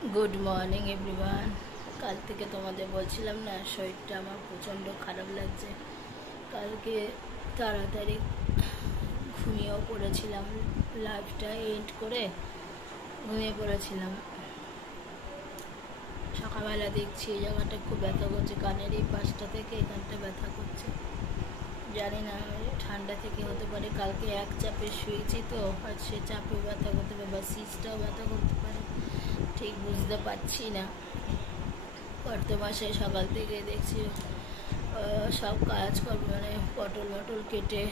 Good morning everyone. কাল থেকে তোমাদের বলছিলাম না, শরীরটা আমার প্রচণ্ড খারাপ লাগছে। কালকে তাড়াতাড়ি ঘুমিয়েও পড়েছিলাম, লাইভটা এন্ড করে ঘুমিয়ে পড়েছিলাম। সকালবেলা দেখছি এই জায়গাটা খুব ব্যথা করছে, কানের এই পাশটা থেকে এখানটা ব্যথা করছে। জানি না ঠান্ডা থেকে হতে পারে, কালকে এক চাপে শুয়েছি তো, আর সে চাপে ব্যথা করতে পারে বা সিজটাও ব্যথা করতে পারে, ঠিক বুঝতে পারছি না। করতে মাসে সকাল থেকে দেখছি সব কাজ করবে, মানে পটল মটল কেটে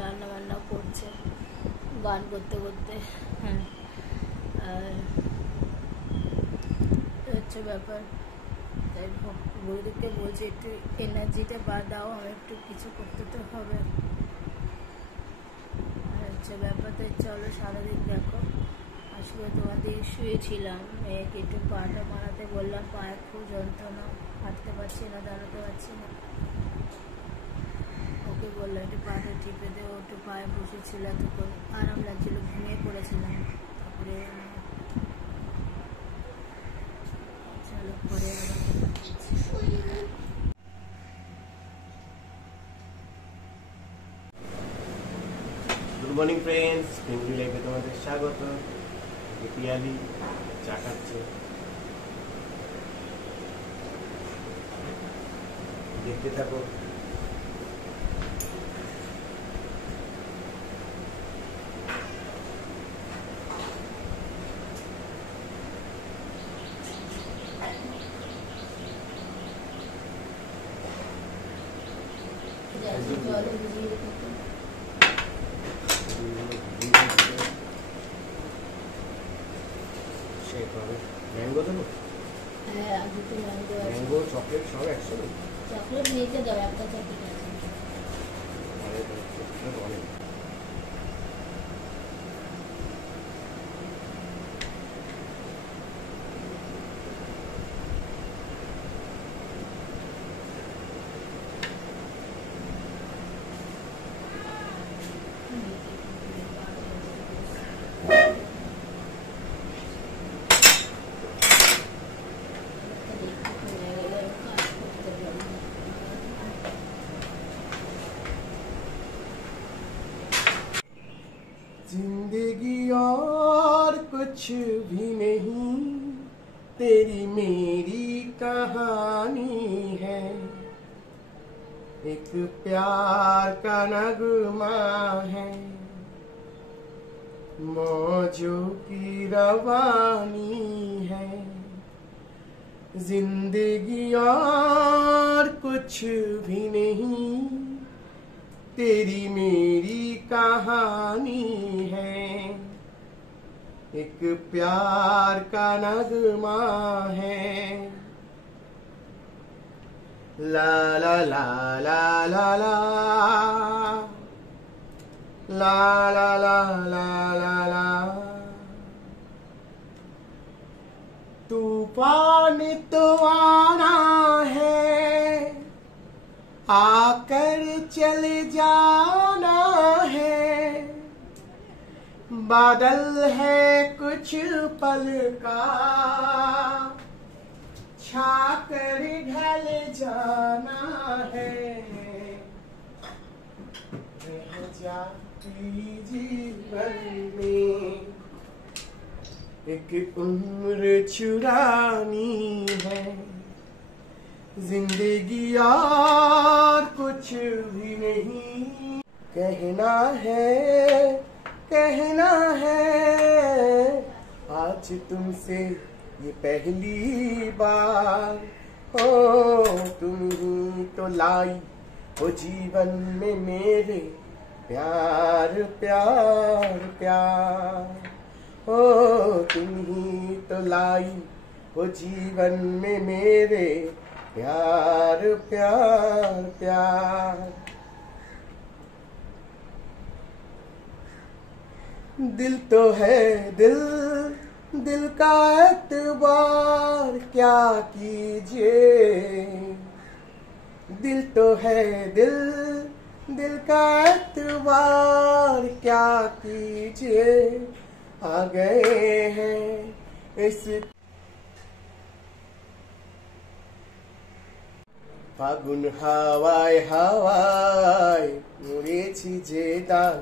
রান্না বান্না করছে গান করতে করতে। হ্যাঁ, আর হচ্ছে ব্যাপার। তাই গুরুদেবকে বলছি একটু এনার্জিটা দাও, আমার একটু কিছু করতে তো হবে। আর হচ্ছে ব্যাপার। তাই চলো সারাদিন দেখো। আসলে তোমাদের শুয়েছিলাম, মেয়েকে একটু পাটা মারাতে বললাম, পায়ে খুব যন্ত্রণা, হাঁটতে পারছি না, দাঁড়াতে পারছি না। ওকে বললাম একটু পাটা টিপে দেবো, একটু পায়ে বসেছিল, এতক্ষণ আরাম লাগছিল, ঘুমিয়ে পড়েছিলাম। তারপরে চলো পরে গুড মর্নিং ফ্রেন্ডস, ফ্যামিলি লাইফে তোমাদের স্বাগত। পিয়ালি চা খাচ্ছে, দেখতে থাকো। ম্যাঙ্গো দেবো? হ্যাঁ, আগে তো ম্যাঙ্গো চকলেট সব একসাথে। চকলেট নিতে দাও, একটা চকলেট আছে। অনেক जिंदगी और कुछ भी नहीं, तेरी मेरी कहानी है। एक प्यार का नगमा है, मौजों की रवानी है। जिंदगी और कुछ भी नहीं, तेरी मेरी कहानी है। एक प्यार का नगमा है। ला ला ला ला ला ला ला ला ला ला ला ला। तूफान तो आना है, आकर चले जाना है। बादल है कुछ पल का, छाकर ढल जाना है। रह जाती जीवन में एक उम्र चुरानी है। जिंदगी और कुछ भी नहीं, कहना है आज तुमसे ये पहली बार। हो तुम ही तो लाई हो जीवन में मेरे प्यार प्यार प्यार। हो तुम ही तो लाई हो जीवन में मेरे प्यार प्यार प्यार। दिल तो है दिल का एतबार क्या कीजिए। दिल तो है दिल का एतबार क्या कीजिए। आ गए हैं এই শীত ফাগুন হাওয়ায় হাওয়ায় মরেছি যে দান,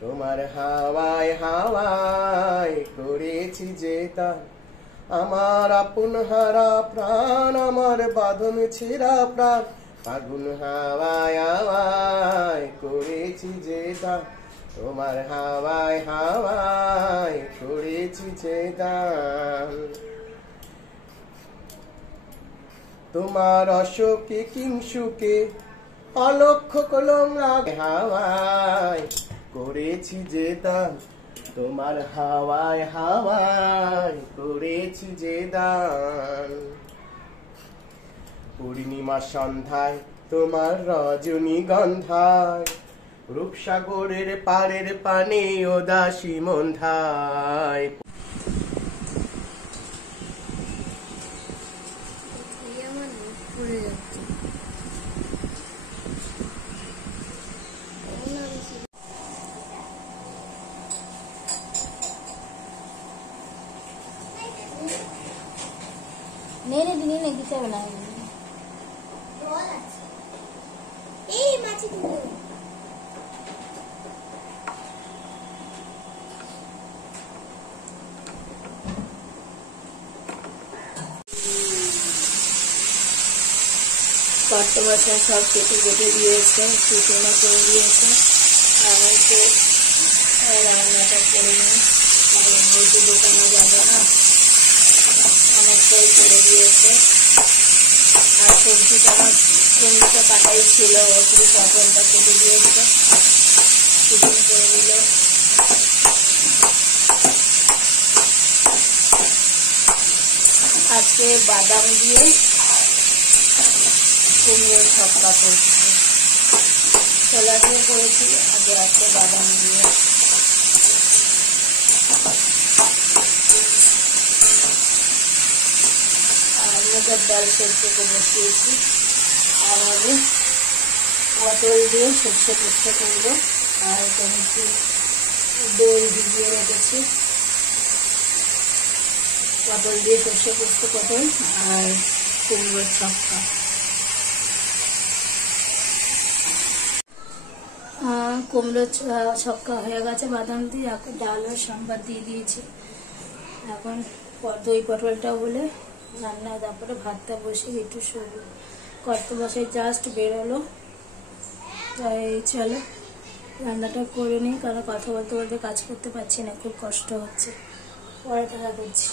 তোমার হাওয়ায় হাওয়ায় করেছি যে দান। আমার আপন হারা প্রাণ, আমার বাঁধন ছেঁড়া প্রাণ, ফাগুন হাওয়ায় হাওয়ায় করেছি যে দান, তোমার হাওয়ায় হাওয়ায় করেছি যে দান। তোমার অশোকে কিংসুকে অলক্ষ কলম হাওয়ায় করেছি যে দান, তোমার হাওয়ায় হাওয়ায় করেছি যে দান। পূর্ণিমা সন্ধ্যায় তোমার রজনীগন্ধায়, রূপসাগরের পাড়ের পানে উদাসী মন্ধায়। नहीं नहीं दीदी ने किसे बनाया কত বছর সব কেটে কেটে দিয়েছে, শুকনো করে দিয়েছে। আমাকে রান্নাটা করে নিই, বলতে দোকানে যাবো না, অনেকটাই করে দিয়েছে। আর সবজিটা কুমড়োটা কাটাই ছিল, একটু পটলটা কেটে দিয়েছে, চিকেন করে দিল। আজকে বাদাম দিয়ে কুমড়োর ছক্কা করছি, ছোলা দিয়ে করেছি, আজকে বাদাম দিয়ে। মুগের ডাল সরষেকে বসিয়েছি, আর আমি পটল দিয়ে সরষে পোস্ত করবো। আর এখানে একটু দই ভিজিয়ে রেখেছি, পটল দিয়ে সরষে পোস্ত, পটল আর কুমড়োর ছক্কা। কুমড়োর ছক্কা হয়ে গেছে বাদাম দিয়ে, এখন ডাল আর সাম্বার দিয়ে দিয়েছি। এখন দই পটলটা বলে রান্না, তারপরে ভাতটা বসে একটু শুরু করতে বসে, জাস্ট বেরোলো। তাই চলো রান্নাটা করে নিই, কারণ কথা বলতে বলতে কাজ করতে পারছি না, খুব কষ্ট হচ্ছে। পরে দেখা করছি।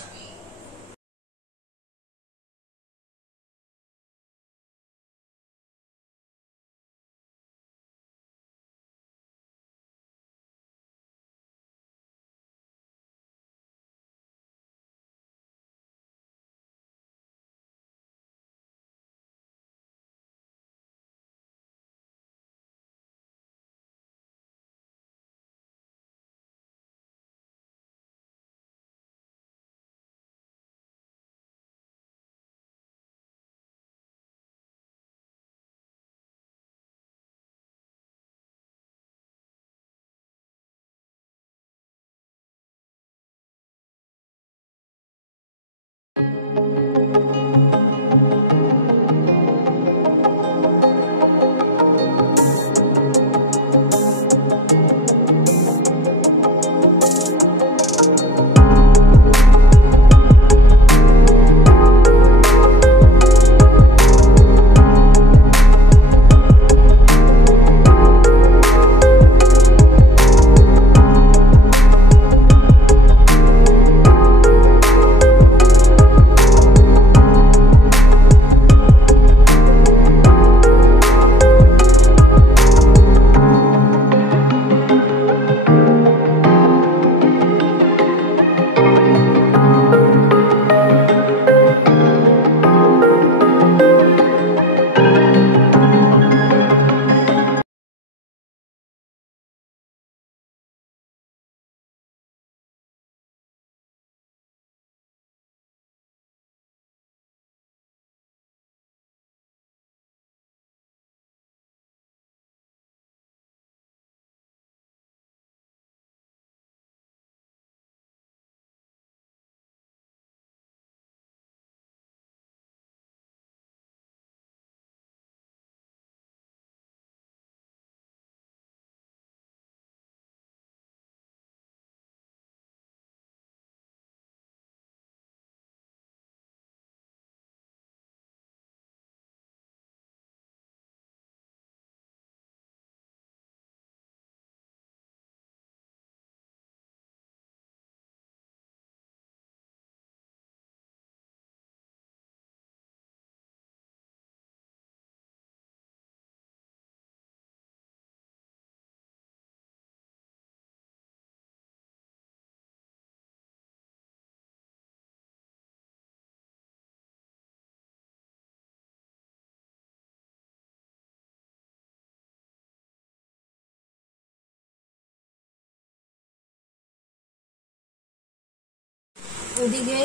ওদিকে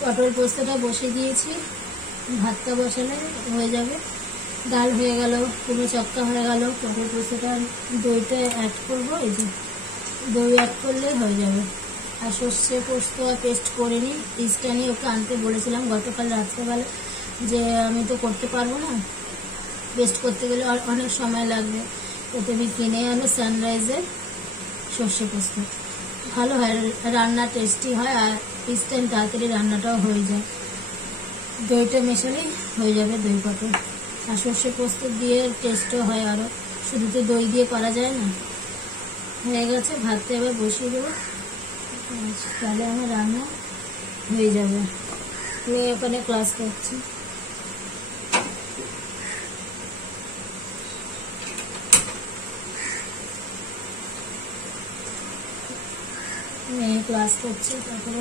পটল পোস্তটা বসিয়ে দিয়েছি, ভাতটা বসালে হয়ে যাবে। ডাল হয়ে গেল, পুরো চক্কা হয়ে গেল। পটল পোস্তটা দইটা অ্যাড করবো, এই যে দই অ্যাড করলে হয়ে যাবে। আর সর্ষে পোস্ত পেস্ট করে নিই, পিসটা নিয়ে ওকে আনতে বলেছিলাম গতকাল রাত্রেবেলা, যে আমি তো করতে পারবো না, পেস্ট করতে গেলে অনেক সময় লাগবে, তো তুমি কিনে আনো সানরাইজের সর্ষে পোস্ত। ভালো হয়, রান্না টেস্টি হয়, আর ইনস্ট্যান্ট তাড়াতাড়ি রান্নাটাও হয়ে যায়। দইটা মেশালেই হয়ে যাবে দই পটল। আর সর্ষে পোস্ত দিয়ে টেস্টও হয় আরও, শুধু তো দই দিয়ে করা যায় না। হয়ে গেছে, ভাতটা এবার বসিয়ে দেবো, তাহলে আমার রান্না হয়ে যাবে। মেয়ে ওখানে ক্লাস করছি। মেয়ে ক্লাস করছে, তারপরে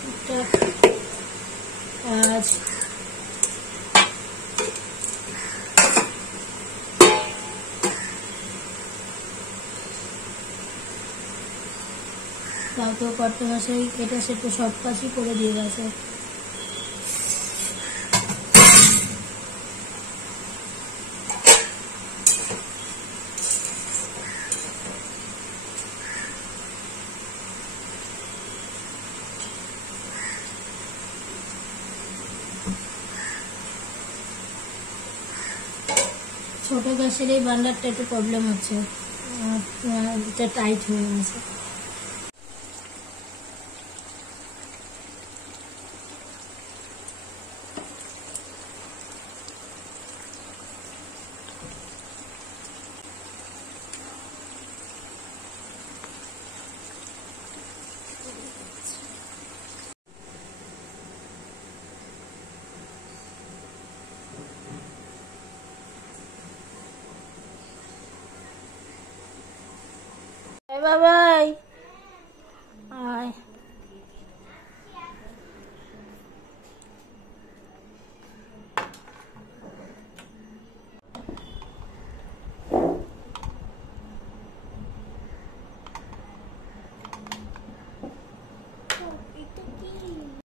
টুকটাক কাজ। তাও তো কর্তমশাই এটা সেটা সব কাজই করে দিয়ে গেছে। ছোট গ্যাসের এই বার্নারটা একটু প্রবলেম হচ্ছে, এটা টাইট হয়ে গেছে। বাবাই